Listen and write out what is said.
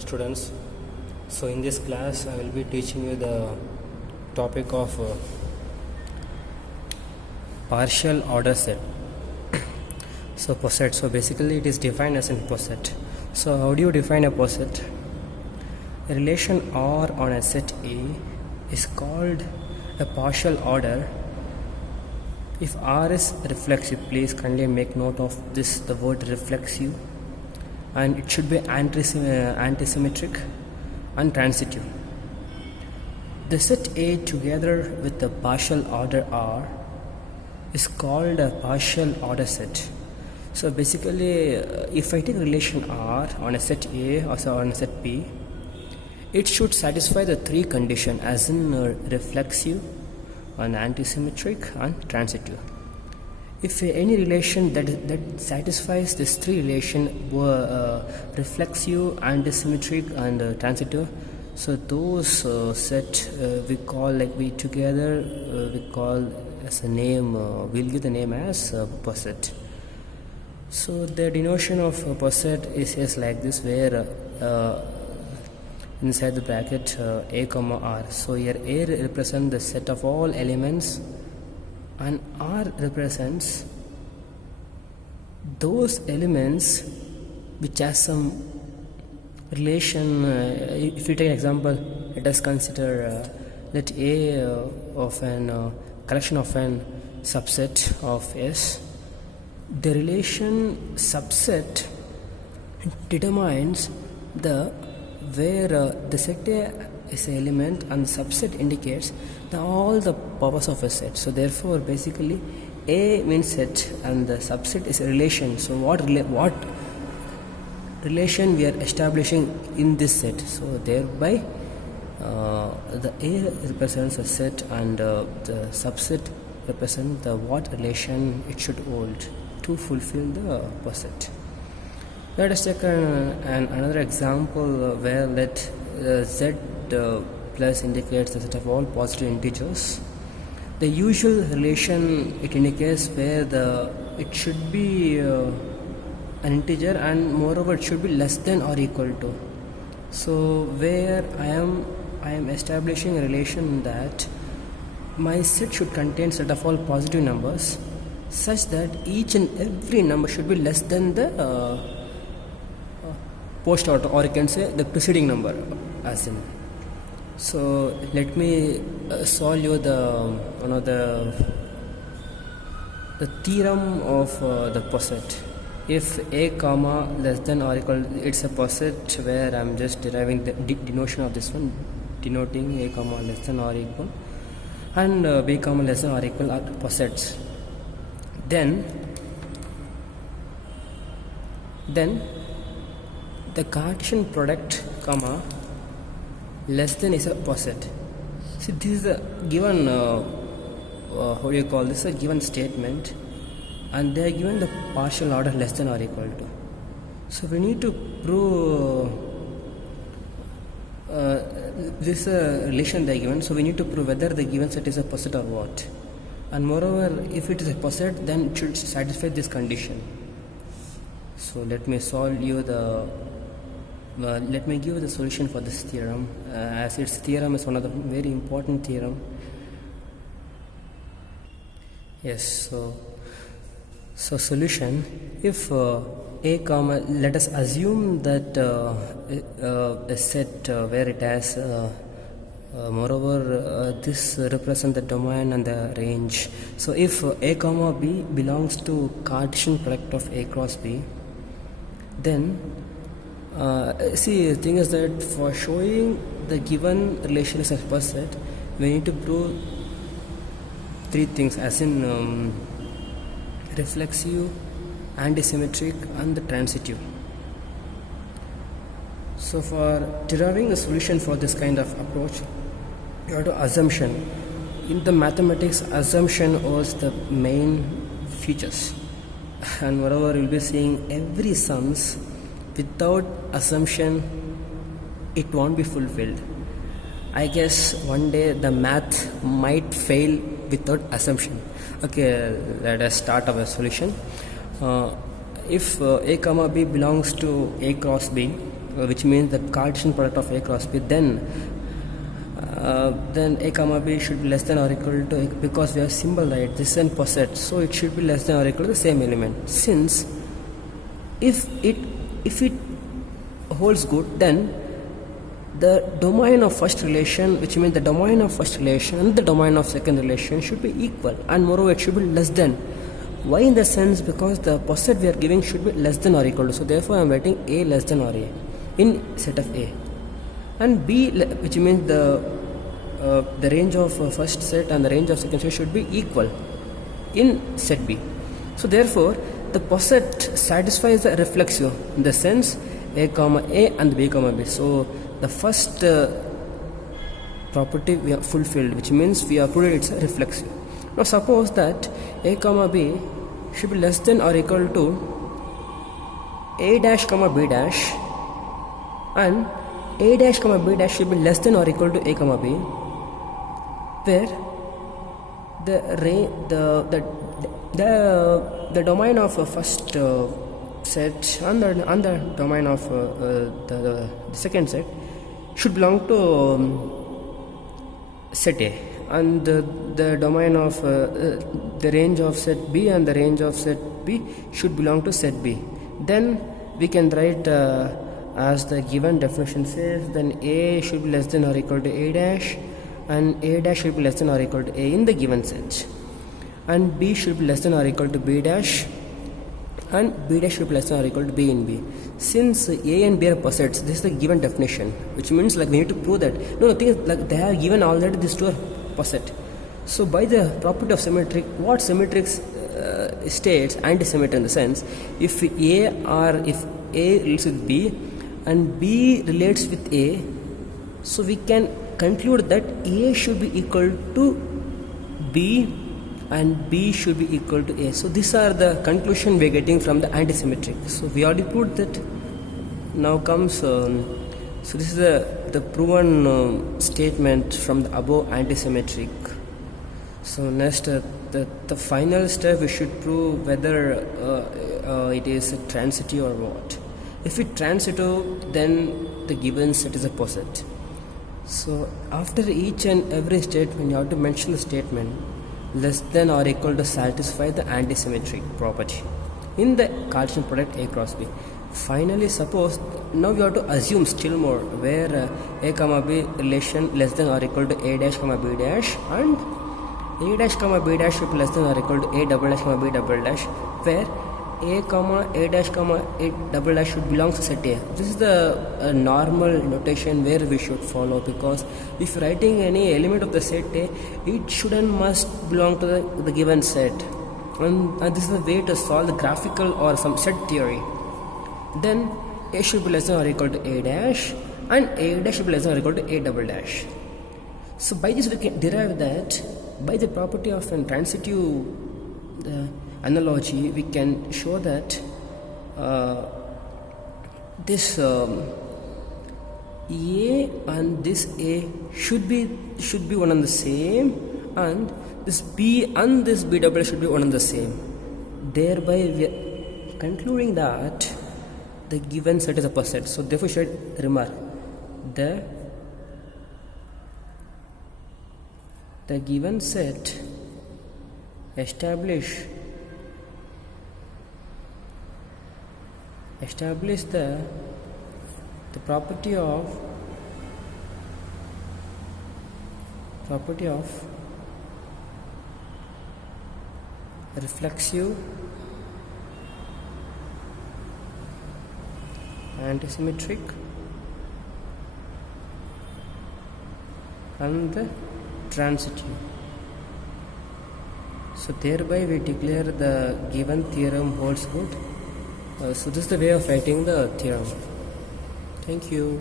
students. So in this class I will be teaching you the topic of partial order set. So poset, so basically it is defined as a poset. So how do you define a poset? A relation R on a set A is called a partial order if R is reflexive. Please kindly make note of this, the word reflexive, and it should be antisymmetric and transitive. The set A together with the partial order R is called a partial order set. So basically if I take relation R on a set A or on a set B, it should satisfy the three conditions, as in reflexive and antisymmetric and transitive. If any relation that satisfies these three relations, reflexive, antisymmetric and transitive, so those set we call, like we together we call as a name, we'll give the name as poset. So the denotation of poset is like this, where inside the bracket A comma R. So here A represents the set of all elements and R represents those elements which has some relation. If you take an example, let us consider let A of an collection of an subset of S. The relation subset determines the where the set A is an element and subset indicates all the powers of a set. So therefore basically A means set and the subset is a relation. So what relation we are establishing in this set? So thereby the A represents a set and the subset represents the what relation it should hold to fulfill the poset. Let us take another example where let Z plus indicates the set of all positive integers. The usual relation it indicates where it should be an integer and moreover it should be less than or equal to. So where I am establishing a relation that my set should contain set of all positive numbers such that each and every number should be less than the post order, or you can say the preceding number, as in. So let me solve you the theorem of the poset. If A comma less than or equal, it's a poset where I'm just deriving the denotation of this one, denoting A comma less than or equal and B comma less than or equal are posets. Then the Cartesian product comma less than is a poset. See, this is a given how do you call this, a given statement, and they are given the partial order less than or equal to. So we need to prove this relation they are given, so we need to prove whether the given set is a poset or what, and moreover if it is a poset then it should satisfy this condition. So let me solve you let me give you the solution for this theorem, as its theorem is one of the very important theorem. Yes, so solution, if A comma, let us assume that a set where it has moreover this represents the domain and the range. So if A comma B belongs to Cartesian product of A cross B, then see, the thing is that for showing the given relation as a poset, we need to prove three things, as in reflexive, antisymmetric and the transitive. So for deriving the solution for this kind of approach, you have to assumption. In the mathematics, assumption was the main features, and moreover you will be seeing every sums without assumption it won't be fulfilled. I guess one day the math might fail without assumption. Okay, let us start our solution. If A comma B belongs to A cross B, which means the Cartesian product of A cross B, then A comma B should be less than or equal to A, because we have symbol, right? This is in poset, so it should be less than or equal to the same element. Since if it holds good, then the domain of first relation, which means the domain of first relation and the domain of second relation should be equal, and moreover it should be less than. Why in the sense? Because the poset we are giving should be less than or equal to, so therefore I am writing A less than or A in set of A, and B, which means the range of first set and the range of second set should be equal in set B. So therefore the poset satisfies the reflexive in the sense A comma A and B comma B. So the first property we have fulfilled, which means we have proved it's a reflexive. Now suppose that A comma B should be less than or equal to A dash comma B dash, and A dash comma B dash should be less than or equal to A comma B, where the domain of first set and the domain of the second set should belong to set A, and the domain of the range of set B and the range of set B should belong to set B. Then we can write as the given definition says, then A should be less than or equal to A dash, and A dash should be less than or equal to A in the given set, and B should be less than or equal to B dash, and B dash should be less than or equal to B in B. Since A and B are posets, this is the given definition, which means like we need to prove that the thing is like they have given already these two are poset. So by the property of symmetric, what symmetric states antisymmetry in the sense, if A relates with B and B relates with A, so we can conclude that A should be equal to B and B should be equal to A. So these are the conclusion we are getting from the antisymmetric. So we already proved that. Now comes so this is the proven statement from the above antisymmetric. So next the final step, we should prove whether it is transitive or what. If it transitive, then the given set is a poset. So after each and every statement you have to mention the statement less than or equal to satisfy the antisymmetric property in the Cartesian product A cross B. Finally, suppose now you have to assume still more, where A comma B relation less than or equal to A dash comma B dash, and A dash comma B dash should be less than or equal to A double dash comma B double dash, where A comma A dash comma A double dash should belong to set A. This is the normal notation where we should follow, because if writing any element of the set A, it should and must belong to the given set, and this is the way to solve the graphical or some set theory. Then A should be less than or equal to A dash, and A dash should be less than or equal to A double dash. So by this we can derive that by the property of an transitive analogy, we can show that this A and this A should be one and the same, and this B and this B double should be one and the same. Thereby we are concluding that the given set is a poset. So therefore should remark the given set establish the property of reflexive, antisymmetric, and the transitive. So thereby we declare the given theorem holds good. So this is the way of writing the theorem. Thank you.